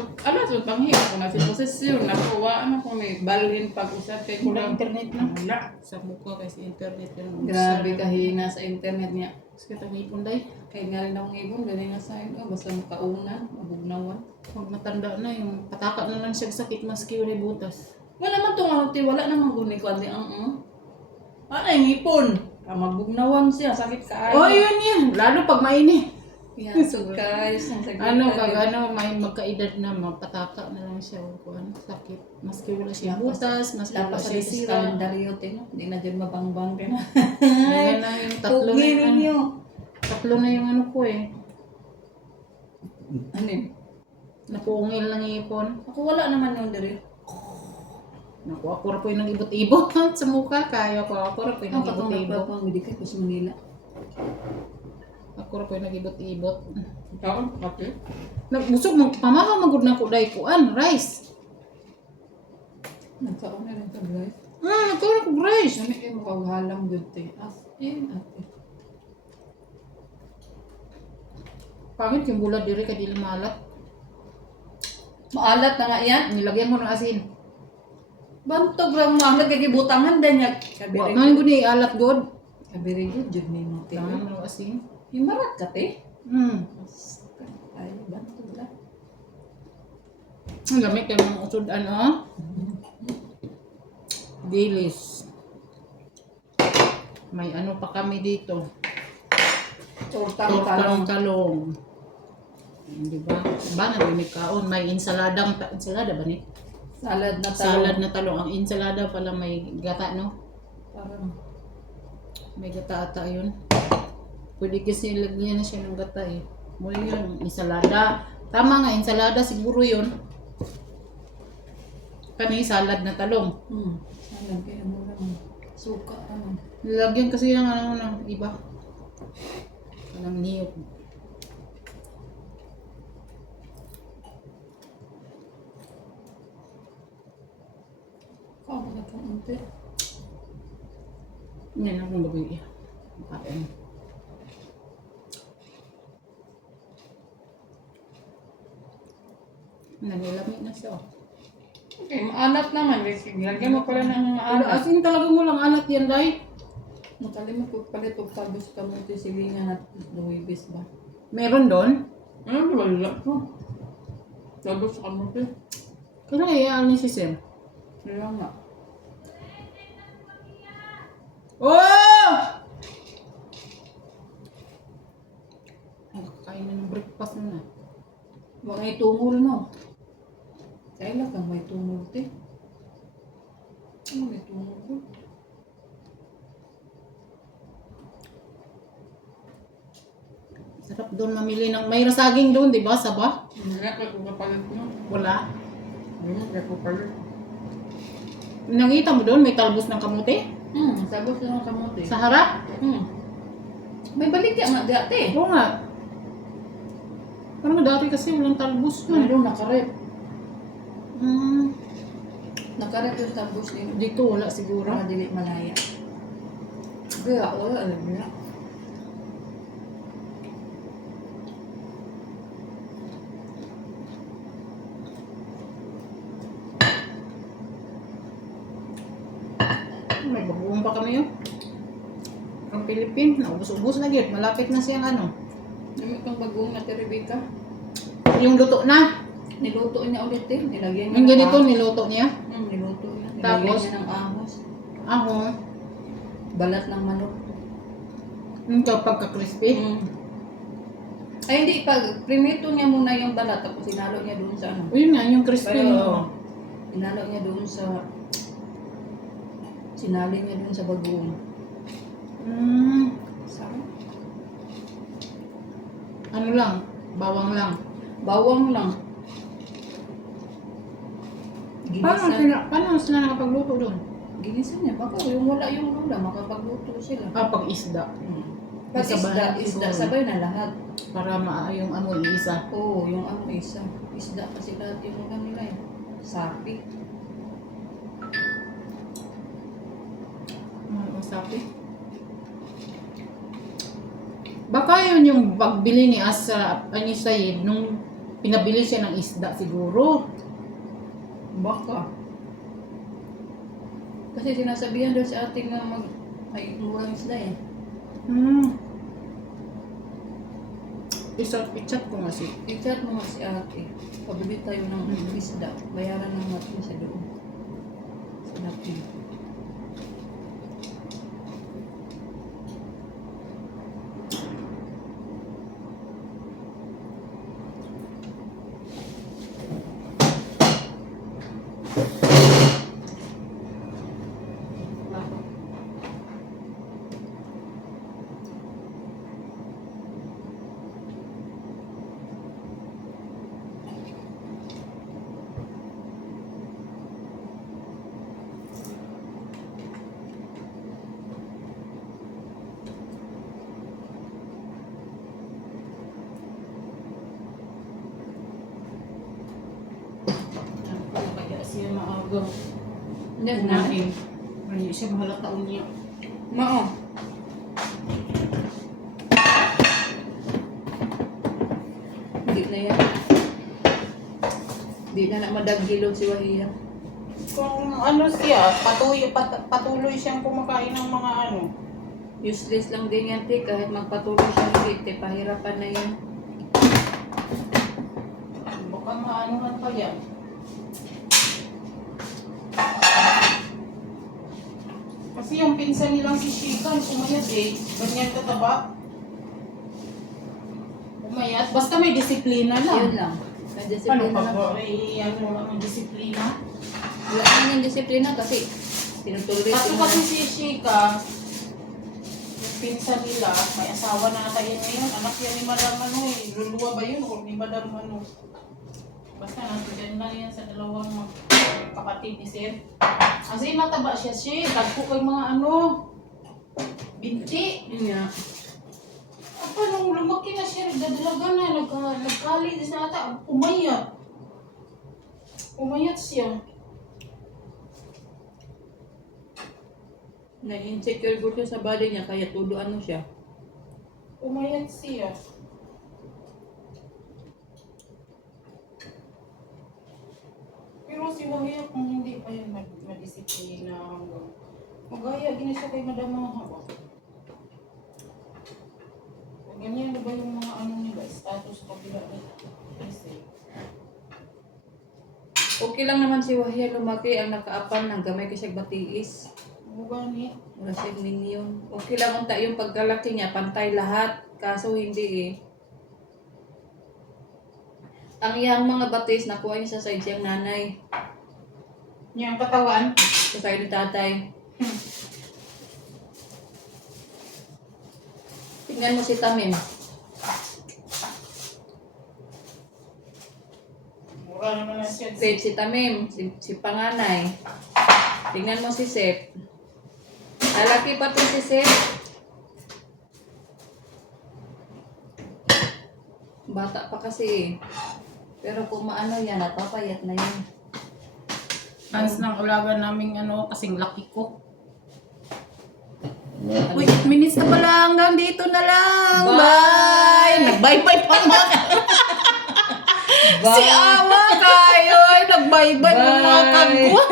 ano so panghiya ko na si posesyon ako wa ano ko may balhin pag usap kay ko Wala internet na. wala. Sa mukha kasi internet yung Grabe kahina sa internet niya. Kasi kitang ipon day. Kaya nga rin akong ibon, galing nga sa inyo. Basta makaunan, mabugnawan. Pag matanda na yung pataka na lang siya sakit maski wala butas. Wala man itong ano, wala naman guni ko. Ano yung ipon? Mabugnawan siya, sakit ka. Oh, yun yan. Lalo pag maini. Yan, so guys, ang sakit. Ano, pag ano, may magkaedad na, mapataka na lang siya. O kung ano, sakit. Maski wala siya butas, maski wala Lapas sa siya sis sira. kalendaryo, tino. Hindi na dyan mabangbang ka na. Yan na yung tatlo na Pugi yung ano. ninyo. Tatlo na yung ano ko eh. Ano yun? Napungil ng ipon. Ako wala naman yung diri. Naku, ako ra po yung nag-ibot-ibot sa mukha. Kaya ako ra po yung Ang katong nag-ibot-ibot. nagpapang medikal ko sa Manila. Ako ra po yung nag-ibot-ibot. Ikaw? Okay. Busog mo, pamaha magod na ko dahil kuan, rice. Nagsaon na rin sa guys. Nagkaroon ko rice. Kami kayo makawhalang good thing. As in, ate. Pangit yung bulad diri kay dili maalat. Maalat na nga yan. Nilagyan ko ng asin. Bantog lang mo. Nagkakibutangan din niya. Wa Kabiri. man guni alat god. Kabiri good. Jud may mo. Tangan mo ng asin. Himarat ka, te. Ay, bantog lang. Ang gamit kay mga usod ano. Dilis. May ano pa kami dito. Tortang Tortang talong. talong. Di ba? Ba na may kaon, may ensalada ba ni? Salad na talong. Salad na talong. Ang ensalada pala may gata, no? Parang, May gata ata yun. Pwede kasi lagyan na siya ng gata eh. Muli yun, ensalada. Tama nga, ensalada siguro yun. Kani salad na talong. salad kaya mo lang. Suka, ano. Nilagyan kasi ng ano ng iba. Walang niyog. Kau na kang unti. Yan akong bagoy. Makain. Nanilamig na siya. Okay, maalat naman. Lagyan mo pala ng Ano, maalat. asin talagang walang alat yan, Day. Nakalimot ko palit og tabos kamuti silingan at luwibis ba? Meron doon. Ano wala ko? Tabos kamuti. Kaya kaya ni si Sir. Kaya nga. Oh! Kakain na ng breakfast na. Huwag may tungol no. Kailan kang may tungol te? Ano may tungol ko? Sarap doon mamili ng may saging doon, di ba? Saba? Hindi ko kapalit no. Wala. Hindi ko kapalit. Nakita mo doon, may talbos ng kamote? Tabos na ng kamuti. Sa harap? May baligya nga dati. Oo nga. Parang dati kasi walang talbos na. Mayroong nakarep. Hmm. Nakarep yung tabos din. Dito wala siguro. Para dili malaya. Kaya wala alam niya. May bagoong pa kami yun. Ang Philippine, naubos-ubos na gid. Malapit na siyang ano. Dami kang bagong na Rebecca. Yung luto na. Niluto niya ulit eh. Nilagyan niya Yung ng ganito, ahos. niluto niya. Niluto niya. Nilagyan Tapos? niya ng ahos. Ako, Balat ng manok. yung pagka-crispy. Ay hindi, pag primito niya muna yung balat tapos sinalo niya doon sa ano. O yun nga, yung crispy. Pero, sinalo niya doon sa sinali niya doon sa bagoong. Sarap. Ano lang, bawang lang. Bawang lang. Ginisa. Paano sila nakapagluto doon? Ginisa niya. Baka yung wala yung lula, makapagluto sila. Pag isda. Pag Sabayan isda, siguro. sabay na lahat. Para yung amoy isa. Oo, yung ano isa. Isda kasi lahat yung mga nila eh. Sapi. Sapi. Baka yun yung pagbili ni Asa, ni Sayid, nung pinabili siya ng isda siguro. Baka. Kasi sinasabihan daw sa ating na may murang isda eh. I-chat ko nga si. I-chat mo nga si ate. Pabili tayo ng isda. Bayaran ng natin sa doon. Sa natin. Kaya siya maaga. Yes, na. Kumain. Hindi siya mahalata niya. Mao. Hindi na yan. Hindi na madagilog si Wahia. Kung ano siya, patuloy siyang kumakain ng mga ano. Useless lang din yan, te. Kahit magpatuloy siya ulit, te. Pahirapan na yan. Baka maanuhan pa yan. Kasi yung pinsan nilang si Shika, umayat eh. Ganyan kataba. Umayat. Basta may disiplina lang. Yun lang. May Ano disiplina pa lang. ba? Ay, ano lang ang disiplina? Wala naman yung disiplina kasi tinutuloy Kaso ko kasi si Shika, yung pinsan nila, may asawa na ata yan ngayon. Anak yan ni Madam ano eh. Luluwa ba yun o ni Madam ano? Basta nasa dyan lang yan sa dalawang kapatid ni Sir. Kasi mataba siya siya. Tagpo kay mga ano. Binti. Yun nga. Apa nung lumaki na siya, nagdadalaga na, nagkali din na ata, umayat. Umayat siya. Na-insecure ko siya sa body niya kaya todo ano siya. Umayat siya. Pero si Wahia kung hindi pa yan madisiplina hanggang magaya gina siya kay Madam Maha. Ganyan na ba yung mga ano nila, status kabila nila? Kasi, Okay lang naman si Wahia lumaki ang nakaapan ng gamay kasi batiis. gani. Wala siyang minion. Okay lang unta yung pagkalaki niya, pantay lahat. Kaso hindi eh. Ang iyang mga batis, nakuha niya sa side siyang nanay. Yung katawan, Sa side ni tatay. Tingnan mo si Tamim. mura naman na siya. Wait, si Tamim, si panganay. Tingnan mo si Sep. Lalaki pa to si Sep. Bata pa kasi eh. Pero kung maano yan, napapayat na yan. Hans ng ulaga naming ano, kasing laki ko. Uy, 8 minutes na pala, hanggang dito na lang. Bye! Nag-bye-bye pa mga Bye! Si Awa kayo, nag-bye-bye mga Bye! kagwa.